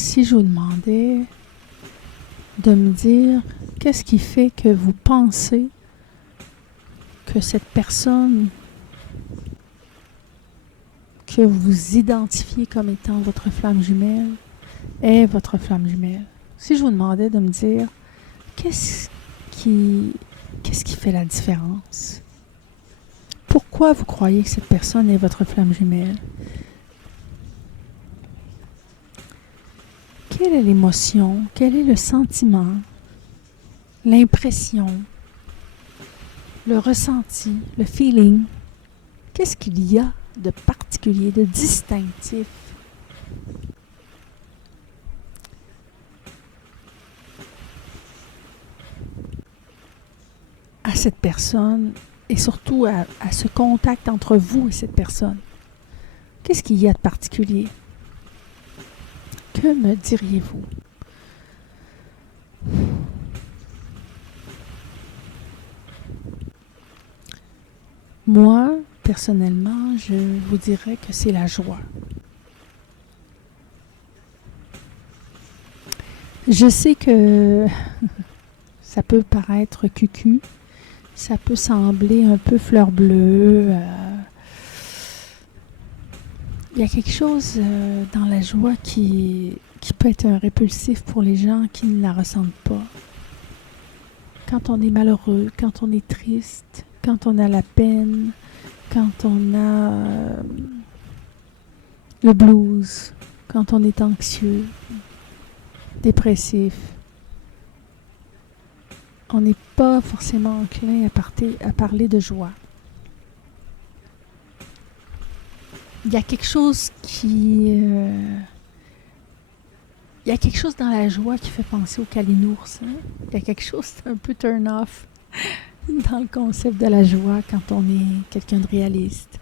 si je vous demandais de me dire qu'est-ce qui fait que vous pensez que cette personne que vous identifiez comme étant votre flamme jumelle est votre flamme jumelle. Si je vous demandais de me dire qu'est-ce qui fait la différence? Pourquoi vous croyez que cette personne est votre flamme jumelle? Quelle est l'émotion? Quel est le sentiment? L'impression? Le ressenti? Le feeling? Qu'est-ce qu'il y a de particulier, de distinctif à cette personne et surtout à ce contact entre vous et cette personne? Qu'est-ce qu'il y a de particulier? Que me diriez-vous? Moi, personnellement, je vous dirais que c'est la joie. Je sais que ça peut paraître cucu, ça peut sembler un peu fleur bleue. Il y a quelque chose dans la joie qui peut être un répulsif pour les gens qui ne la ressentent pas. Quand on est malheureux, quand on est triste, quand on a la peine, quand on a le blues, quand on est anxieux, dépressif, on n'est pas forcément enclin à parler de joie. Il y a quelque chose il y a quelque chose dans la joie qui fait penser au calinours. Hein? Il y a quelque chose d'un peu turn-off dans le concept de la joie quand on est quelqu'un de réaliste,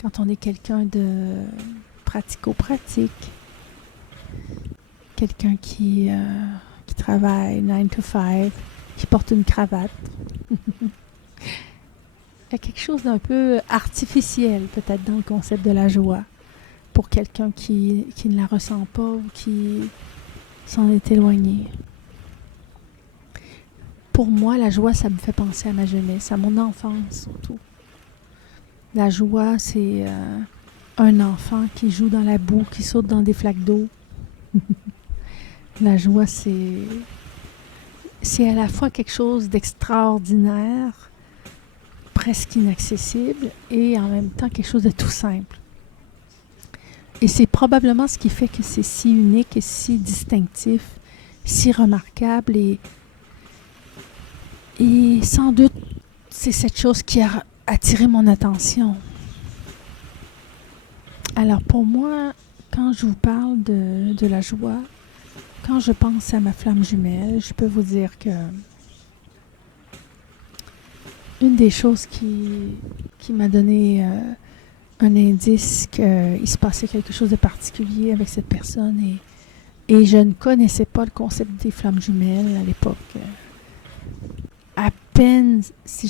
quand on est quelqu'un de pratico-pratique, quelqu'un qui travaille 9 to 5, qui porte une cravate. Il y a quelque chose d'un peu artificiel peut-être dans le concept de la joie pour quelqu'un qui ne la ressent pas ou qui s'en est éloigné. Pour moi, la joie, ça me fait penser à ma jeunesse, à mon enfance surtout. La joie, c'est un enfant qui joue dans la boue, qui saute dans des flaques d'eau. La joie, c'est à la fois quelque chose d'extraordinaire, presque inaccessible, et en même temps quelque chose de tout simple. Et c'est probablement ce qui fait que c'est si unique et si distinctif, si remarquable, et sans doute, c'est cette chose qui a attiré mon attention. Alors pour moi, quand je vous parle de la joie, quand je pense à ma flamme jumelle, je peux vous dire que une des choses qui m'a donné un indice qu'il se passait quelque chose de particulier avec cette personne, et je ne connaissais pas le concept des flammes jumelles à l'époque. À peine si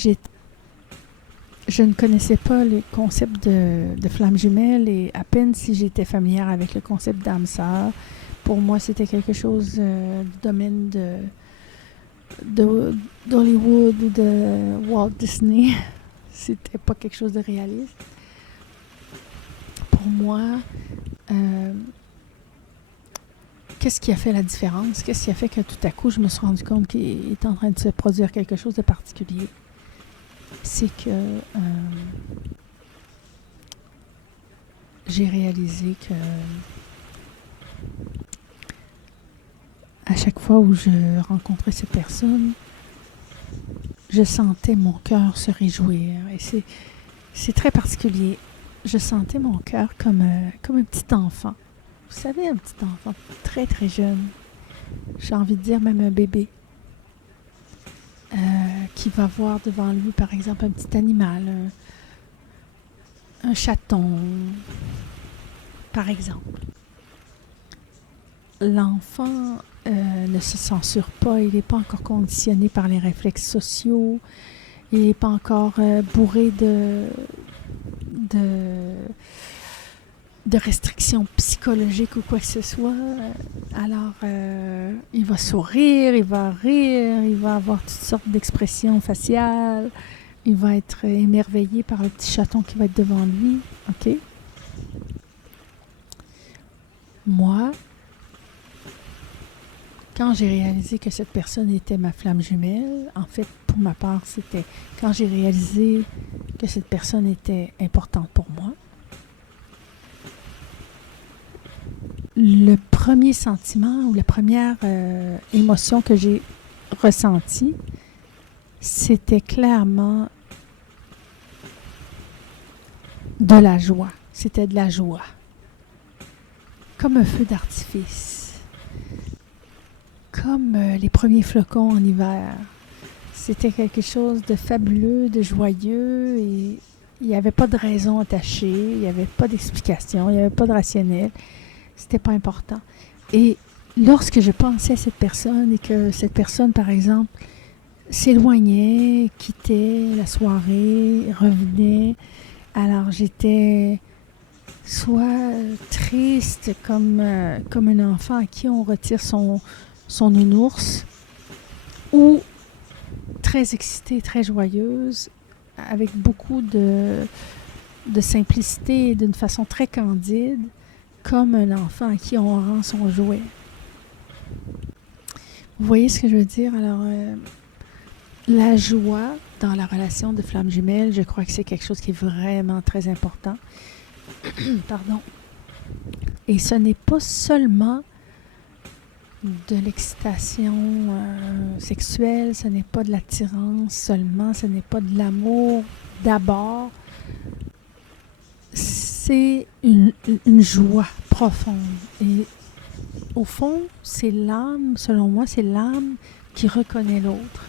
je ne connaissais pas le concept de flammes jumelles, et à peine si j'étais familière avec le concept d'âme sœur. Pour moi, c'était quelque chose du domaine d'Hollywood ou de Walt Disney. C'était pas quelque chose de réaliste. Pour moi, qu'est-ce qui a fait la différence? Qu'est-ce qui a fait que tout à coup, je me suis rendu compte qu'il est en train de se produire quelque chose de particulier? C'est que j'ai réalisé que à chaque fois où je rencontrais cette personne, je sentais mon cœur se réjouir. Et c'est très particulier. Je sentais mon cœur comme un petit enfant. Vous savez, un petit enfant très très jeune. J'ai envie de dire même un bébé. Qui va voir devant lui, par exemple, un petit animal, un chaton, par exemple. L'enfant ne se censure pas, il n'est pas encore conditionné par les réflexes sociaux, il n'est pas encore bourré de restrictions psychologiques ou quoi que ce soit. Alors, il va sourire, il va rire, il va avoir toutes sortes d'expressions faciales. Il va être émerveillé par le petit chaton qui va être devant lui. OK? Moi, quand j'ai réalisé que cette personne était ma flamme jumelle, en fait, pour ma part, c'était quand j'ai réalisé que cette personne était importante pour moi, le premier sentiment ou la première émotion que j'ai ressentie, c'était clairement de la joie. C'était de la joie. Comme un feu d'artifice. Comme les premiers flocons en hiver. C'était quelque chose de fabuleux, de joyeux, et il n'y avait pas de raison attachée, il n'y avait pas d'explication, il n'y avait pas de rationnel. C'était pas important. Et lorsque je pensais à cette personne et que cette personne, par exemple, s'éloignait, quittait la soirée, revenait, alors j'étais soit triste comme un enfant à qui on retire son nounours, ou très excitée, très joyeuse, avec beaucoup de simplicité et d'une façon très candide, comme un enfant à qui on rend son jouet. Vous voyez ce que je veux dire? Alors, la joie dans la relation de flamme jumelle, je crois que c'est quelque chose qui est vraiment très important. Pardon. Et ce n'est pas seulement de l'excitation sexuelle, ce n'est pas de l'attirance seulement, ce n'est pas de l'amour d'abord. C'est une joie profonde. Et au fond, c'est l'âme, selon moi, c'est l'âme qui reconnaît l'autre.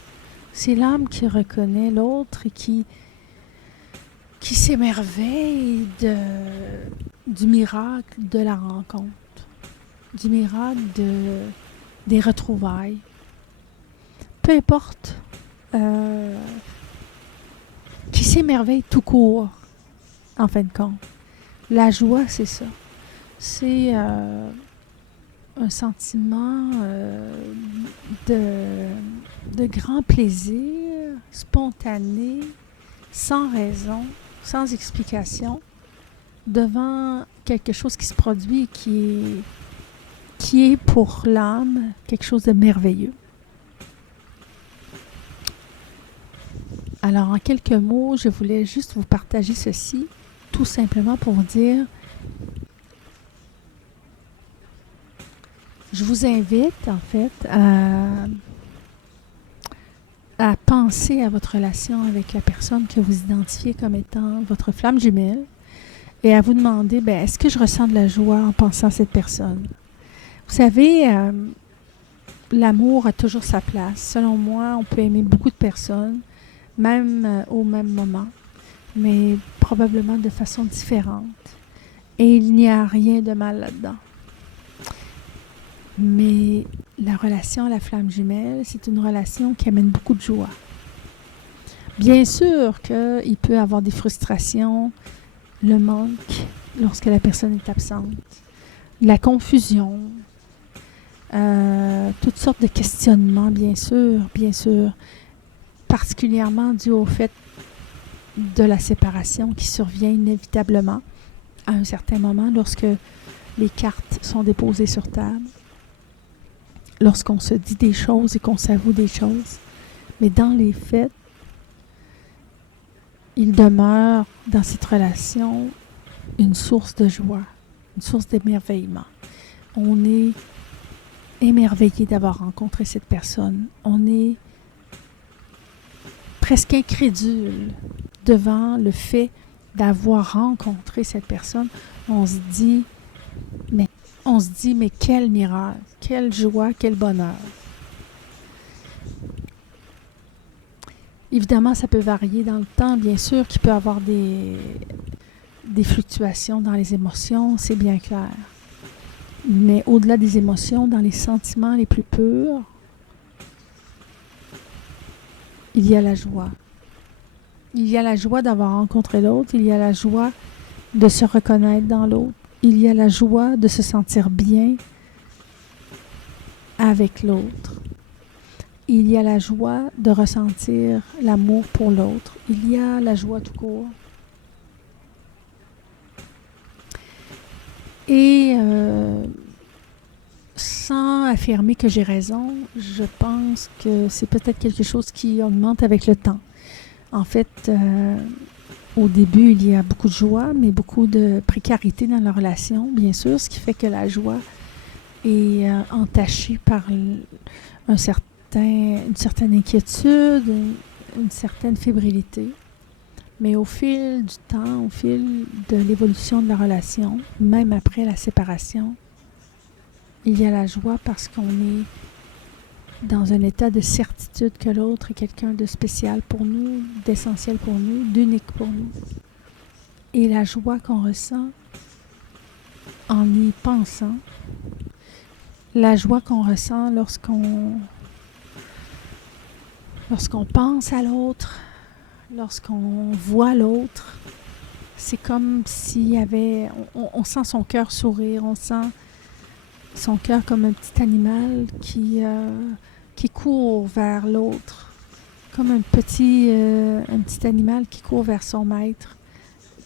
C'est l'âme qui reconnaît l'autre et qui s'émerveille du miracle de la rencontre, du miracle des retrouvailles. Peu importe, qui s'émerveille tout court, en fin de compte. La joie, c'est ça. C'est un sentiment de grand plaisir, spontané, sans raison, sans explication, devant quelque chose qui se produit et qui est pour l'âme quelque chose de merveilleux. Alors, en quelques mots, je voulais juste vous partager ceci, tout simplement pour vous dire, je vous invite en fait à penser à votre relation avec la personne que vous identifiez comme étant votre flamme jumelle et à vous demander, est-ce que je ressens de la joie en pensant à cette personne? Vous savez, l'amour a toujours sa place. Selon moi, on peut aimer beaucoup de personnes, même au même moment, mais probablement de façon différente. Et il n'y a rien de mal là-dedans. Mais la relation à la flamme jumelle, c'est une relation qui amène beaucoup de joie. Bien sûr qu'il peut y avoir des frustrations, le manque lorsque la personne est absente, la confusion, toutes sortes de questionnements, bien sûr, particulièrement dû au fait de la séparation qui survient inévitablement à un certain moment lorsque les cartes sont déposées sur table, lorsqu'on se dit des choses et qu'on s'avoue des choses. Mais dans les faits, il demeure dans cette relation une source de joie, une source d'émerveillement. On est émerveillé d'avoir rencontré cette personne. On est presque incrédule devant le fait d'avoir rencontré cette personne. On se dit, mais quel miracle, quelle joie, quel bonheur. Évidemment, ça peut varier dans le temps, bien sûr, qu'il peut y avoir des fluctuations dans les émotions, c'est bien clair. Mais au-delà des émotions, dans les sentiments les plus purs, il y a la joie. Il y a la joie d'avoir rencontré l'autre, il y a la joie de se reconnaître dans l'autre, il y a la joie de se sentir bien avec l'autre. Il y a la joie de ressentir l'amour pour l'autre. Il y a la joie tout court. Et sans affirmer que j'ai raison, je pense que c'est peut-être quelque chose qui augmente avec le temps. En fait, au début, il y a beaucoup de joie, mais beaucoup de précarité dans la relation, bien sûr, ce qui fait que la joie est entachée par une certaine inquiétude, une certaine fébrilité. Mais au fil du temps, au fil de l'évolution de la relation, même après la séparation, il y a la joie parce qu'on est dans un état de certitude que l'autre est quelqu'un de spécial pour nous, d'essentiel pour nous, d'unique pour nous. Et la joie qu'on ressent en y pensant, la joie qu'on ressent lorsqu'on pense à l'autre, lorsqu'on voit l'autre, c'est comme s'il y avait... On sent son cœur sourire, on sent son cœur comme un petit animal qui court vers l'autre, comme un petit animal qui court vers son maître,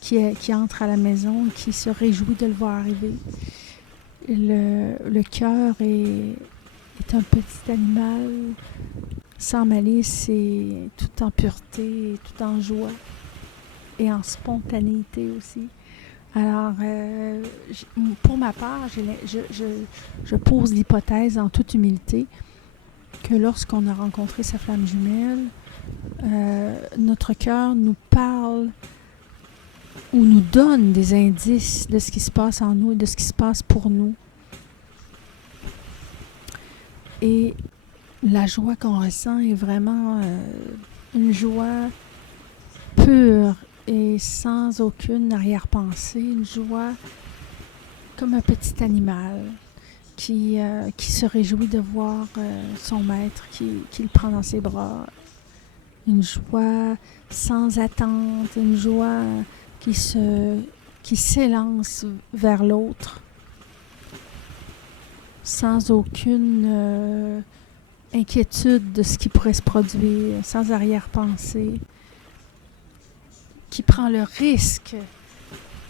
qui entre à la maison, qui se réjouit de le voir arriver. Le cœur est un petit animal sans malice et tout en pureté, et tout en joie et en spontanéité aussi. Alors, pour ma part, je pose l'hypothèse en toute humilité que lorsqu'on a rencontré sa flamme jumelle, notre cœur nous parle ou nous donne des indices de ce qui se passe en nous et de ce qui se passe pour nous. Et la joie qu'on ressent est vraiment une joie pure et sans aucune arrière-pensée, une joie comme un petit animal qui se réjouit de voir son maître qui le prend dans ses bras. Une joie sans attente, une joie qui s'élance vers l'autre sans aucune inquiétude de ce qui pourrait se produire, sans arrière-pensée, qui prend le risque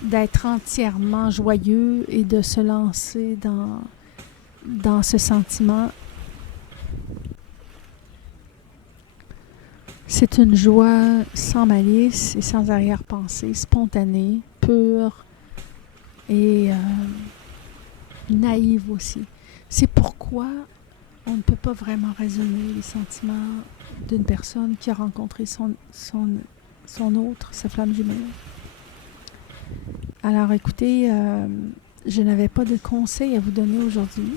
d'être entièrement joyeux et de se lancer dans ce sentiment. C'est une joie sans malice et sans arrière-pensée, spontanée, pure et naïve aussi. C'est pourquoi on ne peut pas vraiment raisonner les sentiments d'une personne qui a rencontré son autre, sa flamme jumelle. Alors écoutez, je n'avais pas de conseils à vous donner aujourd'hui.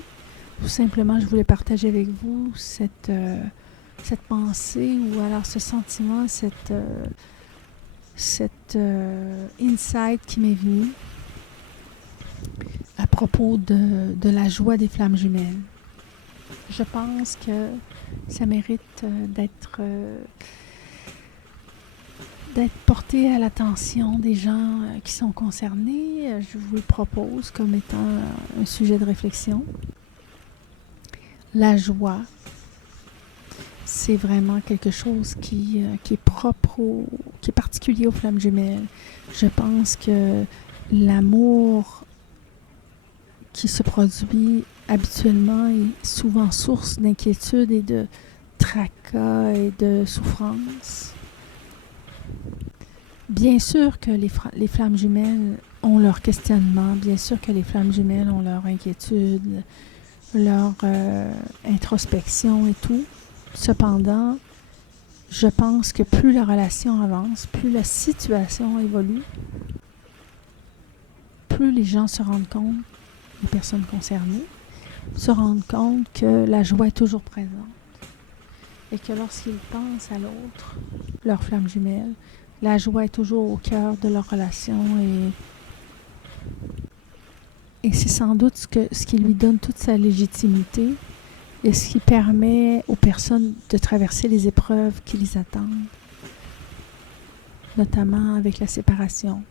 Tout simplement, je voulais partager avec vous cette pensée ou alors ce sentiment, cet insight qui m'est venu à propos de la joie des flammes jumelles. Je pense que ça mérite d'être porté à l'attention des gens qui sont concernés. Je vous le propose comme étant un sujet de réflexion. La joie, c'est vraiment quelque chose qui est propre, qui est particulier aux flammes jumelles. Je pense que l'amour qui se produit habituellement est souvent source d'inquiétude et de tracas et de souffrance. Bien sûr que les flammes jumelles ont leur questionnement, bien sûr que les flammes jumelles ont leur inquiétude, leur introspection et tout. Cependant, je pense que plus la relation avance, plus la situation évolue, plus les gens se rendent compte, les personnes concernées, se rendent compte que la joie est toujours présente et que lorsqu'ils pensent à l'autre, leur flamme jumelle, la joie est toujours au cœur de leur relation et c'est sans doute ce qui lui donne toute sa légitimité et ce qui permet aux personnes de traverser les épreuves qui les attendent, notamment avec la séparation.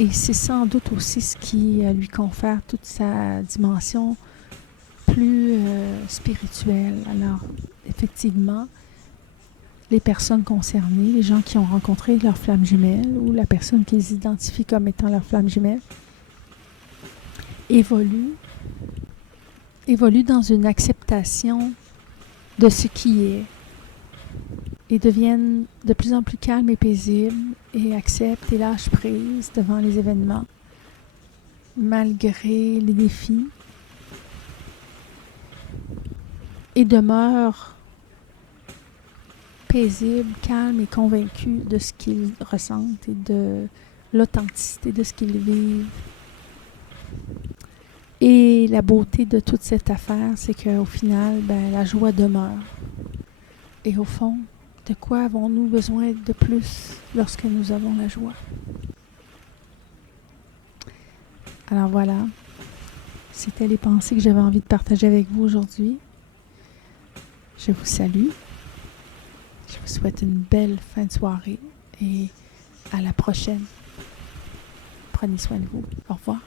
Et c'est sans doute aussi ce qui lui confère toute sa dimension plus spirituelle. Alors, effectivement, les personnes concernées, les gens qui ont rencontré leur flamme jumelle ou la personne qu'ils identifient comme étant leur flamme jumelle, évoluent dans une acceptation de ce qui est et deviennent de plus en plus calmes et paisibles et acceptent et lâchent prise devant les événements malgré les défis et demeurent paisibles, calmes et convaincus de ce qu'ils ressentent et de l'authenticité de ce qu'ils vivent. Et la beauté de toute cette affaire, c'est qu'au final, la joie demeure. Et au fond, de quoi avons-nous besoin de plus lorsque nous avons la joie? Alors voilà, c'était les pensées que j'avais envie de partager avec vous aujourd'hui. Je vous salue. Je vous souhaite une belle fin de soirée et à la prochaine. Prenez soin de vous. Au revoir.